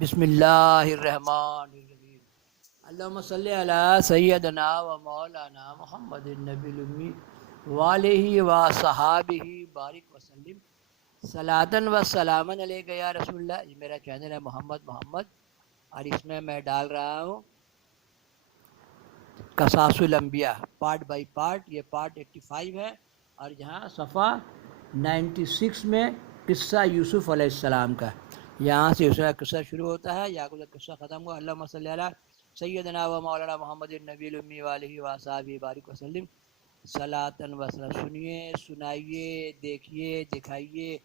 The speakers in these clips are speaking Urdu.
بسم اللہ الرحمن الرحیم۔ اللہم صلی علی سیدنا و مولانا محمد النبی الامی وآلہ و صحابہ بارک وسلم صلاۃً و سلاماً علیک یا رسول اللہ۔ یہ میرا چینل ہے محمد، اور اس میں ڈال رہا ہوں قصاص الانبیاء پارٹ بائی پارٹ۔ یہ پارٹ 85 ہے، اور یہاں صفحہ 96 میں قصہ یوسف علیہ السلام کا، یہاں سے اس کا قصہ شروع ہوتا ہے، یعقوب کا قصہ ختم ہوا۔ اللہم صلی علی سیدنا و مولانا محمد النبی الامی وآلہ وصحبہ بارک وسلم صلاۃً و سلام۔ سنیے، سنائیے، دیکھیے، دکھائیے،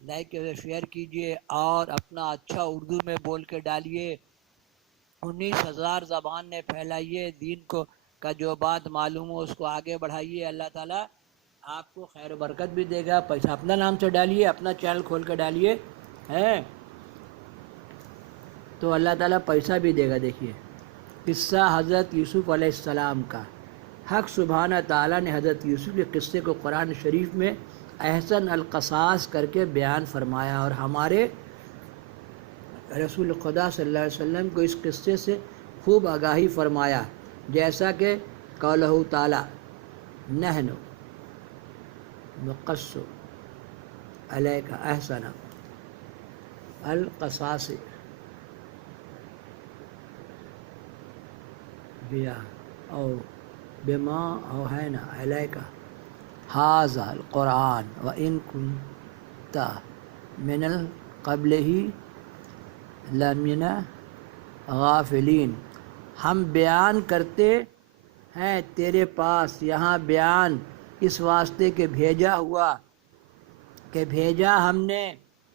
لائک شیئر کیجیے، اور اپنا اچھا اردو میں بول کے ڈالیے۔ 19,000 زبان نے پھیلائیے دین کو کا جو بات معلوم ہو اس کو آگے بڑھائیے۔ اللہ تعالیٰ آپ کو خیر و برکت بھی دے گا۔ پیسہ اپنا نام سے ڈالیے، اپنا چینل کھول کے ڈالیے ہے تو اللہ تعالیٰ پیسہ بھی دے گا۔ دیکھیے قصہ حضرت یوسف علیہ السلام کا۔ حق سبحانہ تعالیٰ نے حضرت یوسف کے قصے کو قرآن شریف میں احسن القصاص کر کے بیان فرمایا، اور ہمارے رسول خدا صلی اللہ علیہ وسلم کو اس قصے سے خوب آگاہی فرمایا، جیسا کہ قولہ تعالیٰ نحن نقص علیک احسن القصاص بیا او بما اوحینا الیک ھذا القرآن وان کنت من قبلہ لمن غافلین۔ ہم بیان کرتے ہیں تیرے پاس یہاں بیان اس واسطے کہ بھیجا ہم نے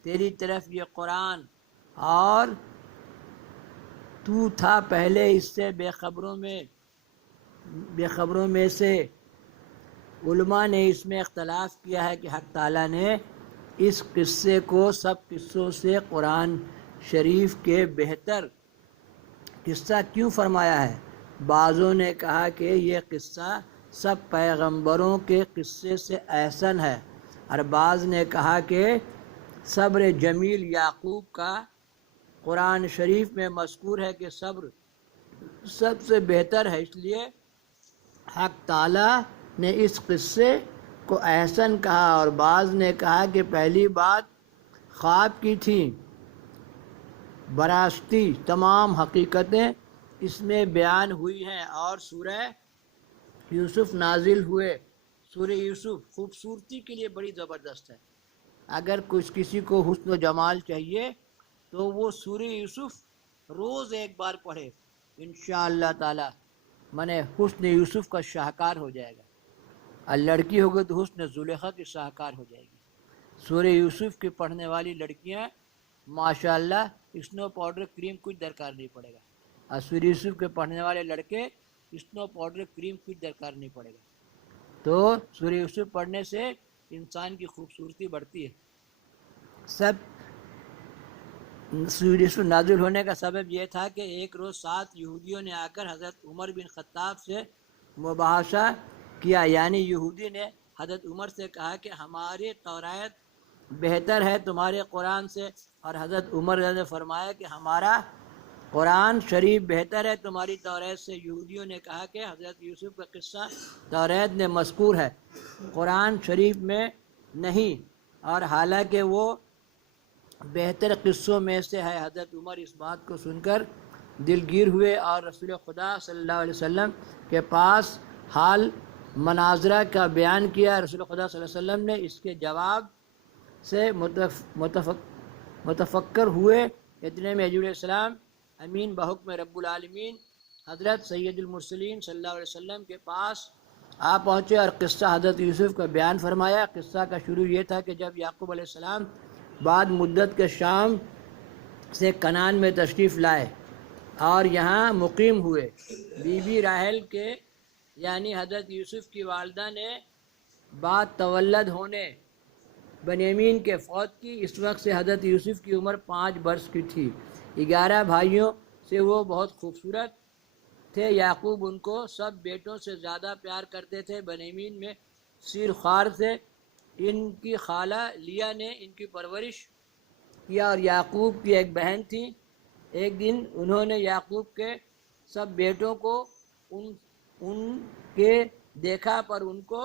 تیری طرف یہ قرآن، اور تو تھا پہلے اس سے بے خبروں میں سے۔ علماء نے اس میں اختلاف کیا ہے کہ حق تعالیٰ نے اس قصے کو سب قصوں سے قرآن شریف کے بہتر قصہ کیوں فرمایا ہے۔ بعضوں نے کہا کہ یہ قصہ سب پیغمبروں کے قصے سے احسن ہے، اور بعض نے کہا کہ صبر جمیل یعقوب کا قرآن شریف میں مذکور ہے کہ صبر سب سے بہتر ہے، اس لیے حق تعالیٰ نے اس قصے کو احسن کہا۔ اور بعض نے کہا کہ پہلی بات خواب کی تھی، براستی تمام حقیقتیں اس میں بیان ہوئی ہیں، اور سورہ یوسف نازل ہوئے۔ سورہ یوسف خوبصورتی کے لیے بڑی زبردست ہے۔ اگر کسی کو حسن و جمال چاہیے تو وہ سورہ یوسف روز ایک بار پڑھے، انشاءاللہ تعالی حسن یوسف کا شاہکار ہو جائے گا۔ اور لڑکی ہوگی تو حسن زلیخا کی شاہکار ہو جائے گی۔ سورہ یوسف کی پڑھنے والی لڑکیاں ماشاءاللہ اسنو پاؤڈر کریم کچھ درکار نہیں پڑے گا، اور سورہ یوسف کے پڑھنے والے لڑکے اسنو پاؤڈر کریم کچھ درکار نہیں پڑے گا۔ تو سورہ یوسف پڑھنے سے انسان کی خوبصورتی بڑھتی ہے۔ سب سورہ یوسف نازل ہونے کا سبب یہ تھا کہ ایک روز 7 یہودیوں نے آ کر حضرت عمر بن خطاب سے مباحثہ کیا، یعنی یہودی نے حضرت عمر سے کہا کہ ہماری توریت بہتر ہے تمہارے قرآن سے، اور حضرت عمر نے فرمایا کہ ہمارا قرآن شریف بہتر ہے تمہاری توریت سے۔ یہودیوں نے کہا کہ حضرت یوسف کا قصہ توریت میں مذکور ہے، قرآن شریف میں نہیں، اور حالانکہ وہ بہتر قصوں میں سے ہے۔ حضرت عمر اس بات کو سن کر دلگیر ہوئے، اور رسول خدا صلی اللہ علیہ وسلم کے پاس حال مناظرہ کا بیان کیا۔ رسول خدا صلی اللہ علیہ وسلم نے اس کے جواب سے متفکر ہوئے۔ اتنے میں حضور السلام امین بحکم رب العالمین حضرت سید المرسلین صلی اللہ علیہ وسلم کے پاس آ پہنچے، اور قصہ حضرت یوسف کا بیان فرمایا۔ قصہ کا شروع یہ تھا کہ جب یعقوب علیہ السلام بعد مدت کے شام سے کنعان میں تشریف لائے اور یہاں مقیم ہوئے، بی بی راحل کے یعنی حضرت یوسف کی والدہ نے بعد تولد ہونے بنیامین کے فوت کی۔ اس وقت سے حضرت یوسف کی عمر 5 برس کی تھی۔ 11 بھائیوں سے وہ بہت خوبصورت تھے۔ یعقوب ان کو سب بیٹوں سے زیادہ پیار کرتے تھے۔ بنیامین میں سیر خوار تھے۔ ان کی خالہ لیا نے ان کی پرورش کیا، اور یعقوب کی ایک بہن تھی ایک دن انہوں نے یعقوب کے سب بیٹوں کو ان کے دیکھا، پر ان کو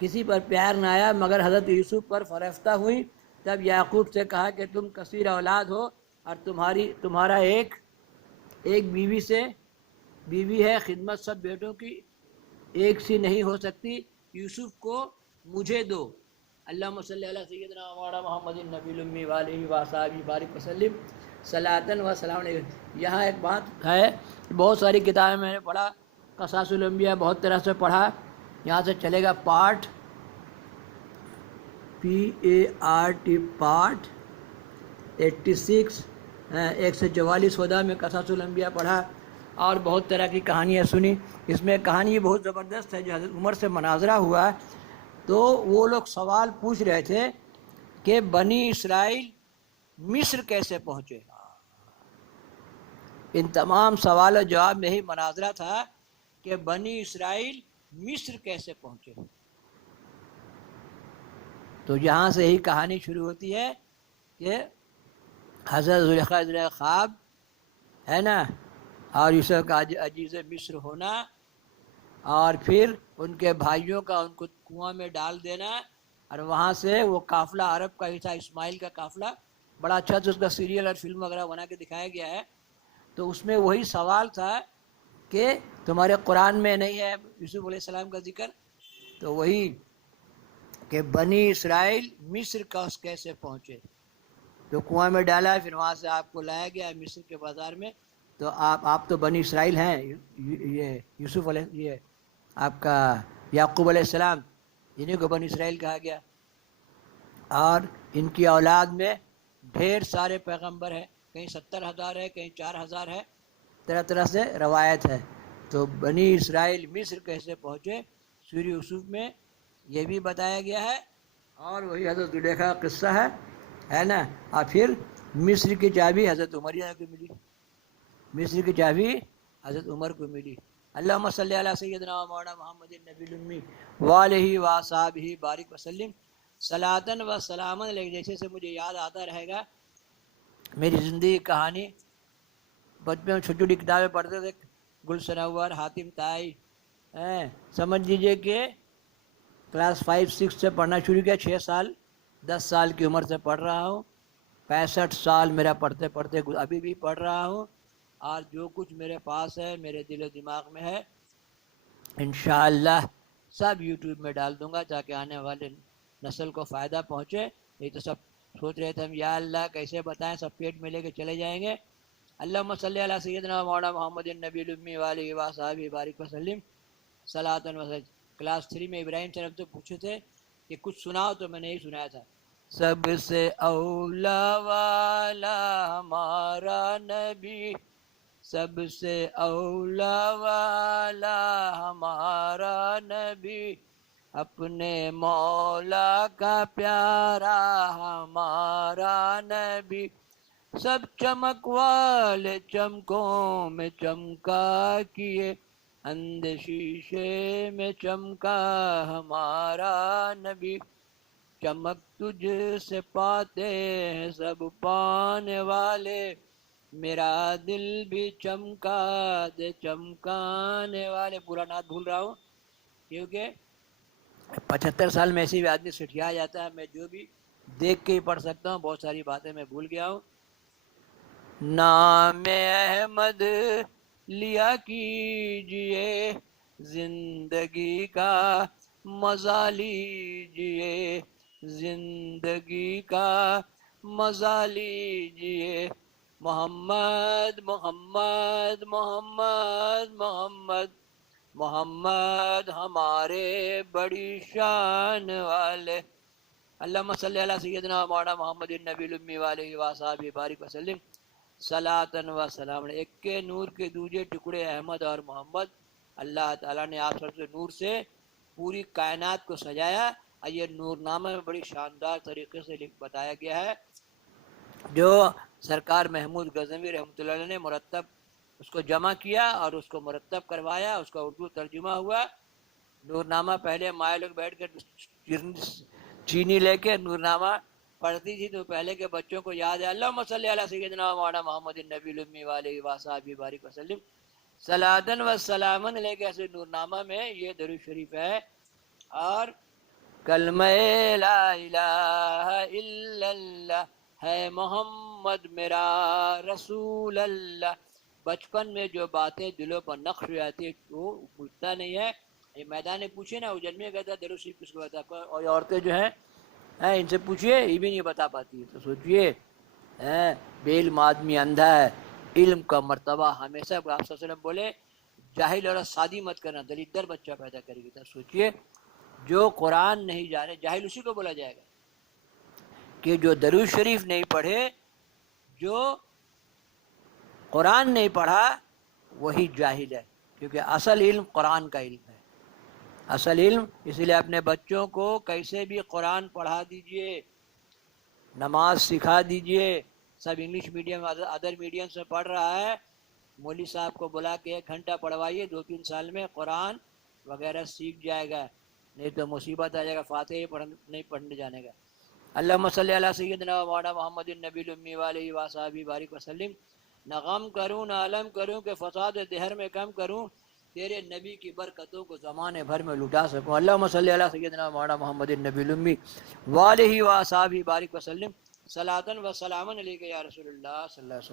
کسی پر پیار نہ آیا مگر حضرت یوسف پر فریفتہ ہوئی۔ تب یعقوب سے کہا کہ تم کثیر اولاد ہو اور تمہارا ایک بیوی ہے، خدمت سب بیٹوں کی ایک سی نہیں ہو سکتی، یوسف کو مجھے دو۔ اللہم صلی علی سیدنا مولانا محمد النبی الامی وآلہ وصحبہ بارک وسلم صلاۃ و سلام علیہ۔ یہاں ایک بات ہے، بہت ساری کتابیں میں نے پڑھا، قصص الانبیاء بہت طرح سے پڑھا، یہاں سے چلے گا پارٹ PART پارٹ 86 144 خدا میں قصص الانبیاء پڑھا اور بہت طرح کی کہانیاں سنی۔ اس میں کہانی بہت زبردست ہے جو حضرت عمر سے مناظرہ ہوا، تو وہ لوگ سوال پوچھ رہے تھے کہ بنی اسرائیل مصر کیسے پہنچے۔ ان تمام سوال و جواب میں ہی مناظرہ تھا کہ بنی اسرائیل مصر کیسے پہنچے۔ تو یہاں سے ہی کہانی شروع ہوتی ہے کہ حضرت زلیخا خواب ہے نا، اور یوسف کا عزیز مصر ہونا، اور پھر ان کے بھائیوں کا ان کو کنواں میں ڈال دینا، اور وہاں سے وہ قافلہ عرب کا ہی تھا، اسماعیل کا قافلہ، بڑا اچھا سے اس کا سیریل اور فلم وغیرہ بنا کے دکھایا گیا ہے۔ تو اس میں وہی سوال تھا کہ تمہارے قرآن میں نہیں ہے یوسف علیہ السلام کا ذکر، تو وہی کہ بنی اسرائیل مصر کا کیسے پہنچے۔ تو کنواں میں ڈالا، پھر وہاں سے آپ کو لایا گیا مصر کے بازار میں، تو آپ تو بنی اسرائیل ہیں، یہ یوسف علیہ، یہ آپ کا یعقوب علیہ السلام، انہیں کو بنی اسرائیل کہا گیا۔ اور ان کی اولاد میں ڈھیر سارے پیغمبر ہیں، کہیں 70,000 ہے، کہیں 4,000 ہے، طرح طرح سے روایت ہے۔ تو بنی اسرائیل مصر کیسے پہنچے، سورہ یوسف میں یہ بھی بتایا گیا ہے، اور وہی حضرت زلیخا کا قصہ ہے نا۔ اور پھر مصر کی چابی حضرت عمریہ کو ملی، مصر کی چابی حضرت عمر کو ملی۔ اللہم صلی علی سیدنا مولانا محمد النبی الامی وآلہ وصحبہ بارک وسلم صلاۃ و سلام علیہ۔ جیسے سے مجھے یاد آتا رہے گا میری زندگی کہانی، بچپن میں چھوٹی چھوٹی کتابیں پڑھتے تھے، گل سنور، حاتم طائی، سمجھ لیجیے کہ کلاس 5-6 سے پڑھنا شروع کیا، 6 سال 10 سال کی عمر سے پڑھ رہا ہوں، 65 سال میرا پڑھتے پڑھتے ابھی بھی پڑھ رہا ہوں، اور جو کچھ میرے پاس ہے میرے دل و دماغ میں ہے انشاءاللہ سب یوٹیوب میں ڈال دوں گا تاکہ آنے والے نسل کو فائدہ پہنچے۔ نہیں تو سب سوچ رہے تھے ہم یا اللہ کیسے بتائیں، سب پیٹ میں لے کے چلے جائیں گے۔ اللہم صلی علی سیدنا مولانا محمد النبی الامی وآلہ وصحبہ بارک وسلم صلاۃ و سلام۔ کلاس 3 میں ابراہیم صاحب سے پوچھے تھے کہ کچھ سناؤ، تو میں نے یہی سنایا تھا، سب سے اولا والا ہمارا نبی، سب سے اولا والا ہمارا نبی، اپنے مولا کا پیارا ہمارا نبی، سب چمک والے چمکوں میں چمکا کیے، اندھ شیشے میں چمکا ہمارا نبی، چمک تجھ سے پاتے ہیں سب پانے والے، میرا دل بھی چمکا دے چمکانے والے۔ پورا نعت بھول رہا ہوں کیونکہ 75 سال میں ایسے بھی آدمی سٹھیا جاتا ہے، میں جو بھی دیکھ کے ہی پڑھ سکتا ہوں، بہت ساری باتیں میں بھول گیا ہوں۔ نام احمد لیا کیجئے، زندگی کا مزہ لیجئے، زندگی کا مزہ لیجئے، محمد محمد محمد محمد محمد ہمارے بڑی شان والے۔ اللہم صلی علی سیدنا مولانا محمد النبی الامی وآلہ وصحبہ بارک وسلم صلاۃ و سلام علیہ۔ ایک کے نور کے دوجے ٹکڑے احمد اور محمد، اللہ تعالیٰ نے آپ سب سے نور سے پوری کائنات کو سجایا، اور یہ نور نامہ میں بڑی شاندار طریقے سے بتایا گیا ہے، جو سرکار محمود غزنوی رحمۃ اللہ علیہ نے مرتب اس کو جمع کیا اور اس کو مرتب کروایا، اس کا اردو ترجمہ ہوا۔ نور نامہ پہلے مائع لوگ بیٹھ کر چینی لے کے نور نامہ پڑھتی تھی تو پہلے کے بچوں کو یاد ہے اللہم صلی علی سیدنا مولانا محمد النبی الامی والہ وصحبہ بارک وسلم صلاۃ و سلام علیہ ایسے نورنامہ میں یہ درود شریف ہے. اور کلمہ لا الہ الا اللہ ہے محمد میرا رسول اللہ. بچپن میں جو باتیں دلوں پر نقش ہو جاتی ہے وہ پوچھتا نہیں ہے. یہ میدان پوچھے نا وہ جنمی کہتا درود شریف کس کو بتا. اور عورتیں جو ہیں ان سے پوچھئے یہ بھی نہیں بتا پاتی. تو سوچئے بے علم آدمی اندھا ہے. علم کا مرتبہ ہمیشہ آپ صلی اللہ علیہ وسلم بولے جاہل اور شادی مت کرنا دلیدر بچہ پیدا کرے گی. تو سوچئے جو قرآن نہیں جانے جاہل اسی کو بولا جائے گا کہ جو درود شریف نہیں پڑھے, جو قرآن نہیں پڑھا وہی جاہل ہے. کیونکہ اصل علم قرآن کا علم ہے. اصل علم اس لیے اپنے بچوں کو کیسے بھی قرآن پڑھا دیجئے, نماز سکھا دیجئے. سب انگلش میڈیم ادر میڈیم سے پڑھ رہا ہے, مولوی صاحب کو بلا کے 1 گھنٹہ پڑھوائیے 2-3 سال میں قرآن وغیرہ سیکھ جائے گا. نہیں تو مصیبت آ جائے گا, فاتحہ نہیں پڑھنے جانے گا. اللہم صلی علی سیدنا مولانا محمد النبی الامی والہ وصحبہ بارک وسلم. نہ غم کروں نہ علم کروں کہ فساد دہر میں کم کروں, تیرے نبی کی برکتوں کو زمانے بھر میں لٹا سکوں. اللہم صلی علی سیدنا مولانا محمد النبی الامی والہ وصحبہ بارک وسلم صلاۃ و سلام علیک یا رسول اللہ صلی اللہ علیہ وسلم.